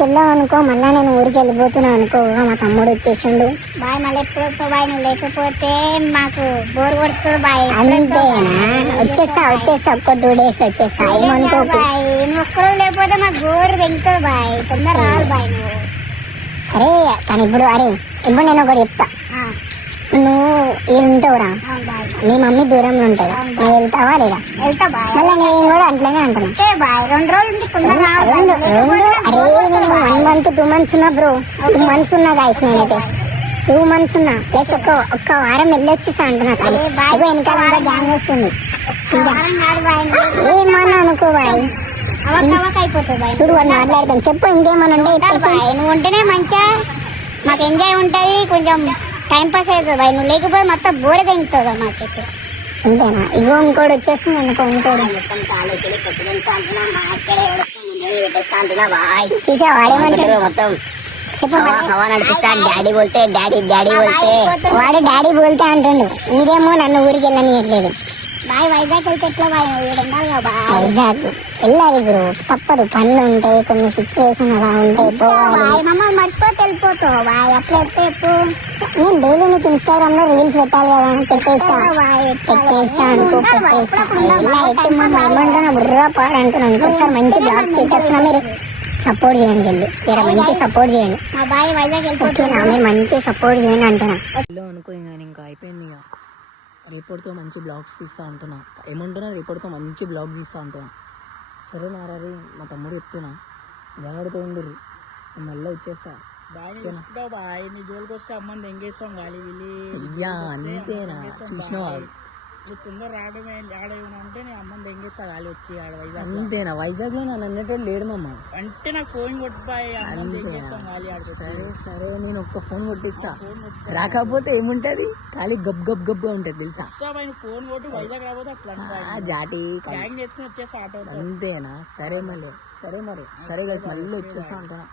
చెల్లావు అనుకో, మళ్ళా నేను ఊరికి వెళ్ళిపోతున్నా అనుకో, మా తమ్ముడు వచ్చేసిండు. బాయ్ మళ్ళీ ఎప్పుడు వస్తావు బాయ్? నువ్వు లేకపోతే మాకు బోర్ కొడుతుంది బాయ్. అంతేనా? వచ్చేస్తా ఒక్క 2 days వచ్చేస్తా. ఏమనుకో బాయ్, నువ్వు ఒక్కరోజు లేకపోతే మాకు బోర్ వెళ్తుంది బాయ్. తొందర రావాలి బాయ్ నువ్వు. అరే కానీ ఇప్పుడు నేను ఒకటి చెప్తా. నువ్వు ఉంటావురా, మీ మమ్మీ దూరంలో ఉంటుంది, నువ్వు వెళ్తావా లేదా? వెళ్తా బాయ్. మళ్ళీ నేను కూడా అట్లనే అంటున్నా బాయ్ 2 రోజులు తొందర అరే నేను 1 month 2 months ఉన్నా బ్రో. 2 months ఉన్నా గాయస్, నేనైతే 2 months ఉన్నా. ప్లస్ ఒక్క వారం వెళ్ళొచ్చేసా అంటున్నా. అదే వెనకాల గ్యాంగ్ వస్తుంది. ఏమన్నా అనుకో బాయ్, చూడు వాడు మాట్లాడతాను. చెప్పు ఇంకేమన్నా ఉంటే నువ్వు ఉంటేనే మంచిగా మాకు ఎంజాయ్ ఉంటుంది, కొంచెం టైం పాస్ అవుతుంది బాయ్. నువ్వు లేకపోతే మొత్తం బోరే తెంగుతుంది మాకైతే. అంతేనా? ఇగో ఇంకోటి వచ్చేస్తుంది అనుకో. ఇంకోటి చూసా వాడేమంటాడు మొత్తం చెప్పు. డాడీ బోల్తే వాడు డాడీ బోల్తే అంటుండు, వీడేమో నన్ను ఊరికి వెళ్ళనియట్లేదు. బాయ్ వైజాగ్ వెళ్తే ఎట్లా బాయ్? ఉండాలి కదా బాయ్. వైజాగ్ వెళ్ళాలి బ్రో, తప్పదు. పనులు ఉంటాయి, కొన్ని సిచ్యువేషన్ అలా ఉంటాయి, పోవాలి. మమ్మల్ని మర్చిపోతే వెళ్ళిపోతావు బాయ్. అట్లా ఎత్తే ఎప్పుడు? నేను డైలీ నీకు ఇన్స్టాగ్రామ్ లో రీల్స్ పెట్టాలి కదా, పెట్టేస్తా అనుకో, పెట్టేస్తా. ఇలా ఎట్టి మా ఏమంటున్నా బుర్రా పాడు అంటున్నాను. ఇంకోసారి మంచి బ్లాగ్ చేసేస్తున్నా. మీరు సపోర్ట్ చేయండి, వెళ్ళి మీరు మంచి సపోర్ట్ చేయండి. మా బాయ్ వైజాగ్ ఓకేనా? మీరు మంచి సపోర్ట్ చేయండి అంటున్నా. అనుకో ఇంకా అయిపోయింది. ఇక రేపటితో మంచి బ్లాగ్స్ తీస్తా అంటున్నా. ఏమంటున్నా, రేపటితో మంచి బ్లాగ్ తీస్తా అంటున్నా. సరే నారీ, మా తమ్ముడు చెప్తున్నా, జాగ్రత్త ఉండరు, మళ్ళీ వచ్చేస్తా. బాయ్ నీ జోలికి వస్తే అమ్మని ఎంగేస్తాం గాలి వెళ్ళి. అయ్యా అంతేనా? చూసినావా? తొందర రావడమే ఆడేమంటే నీ అమ్మని ఎంగేస్తా గాలి వచ్చి ఆడ వైజాగ్. అంతేనా? వైజాగ్ లో నన్ను అన్నట్టు లేడు మమ్మ. అంటే నాకు ఫోన్ కొట్టు బాయ్, అమ్మని ఎంగేస్తాం గాలి ఆడికి. సరే నేను ఒక్క ఫోన్ కొట్టిస్తా. రాకపోతే ఏముంటది, ఖాళీ గబ్ గబ్ గబ్గా ఉంటది తెలుసా? ఫోన్ కొట్టి వైజాగ్ రాకపోతే అట్లా జాటి గ్యాంగ్ వేసుకుని వచ్చేస్తా ఆటో. అంతేనా? సరే మరి సరే కలిసి మళ్ళీ వచ్చేస్తా అంటున్నా.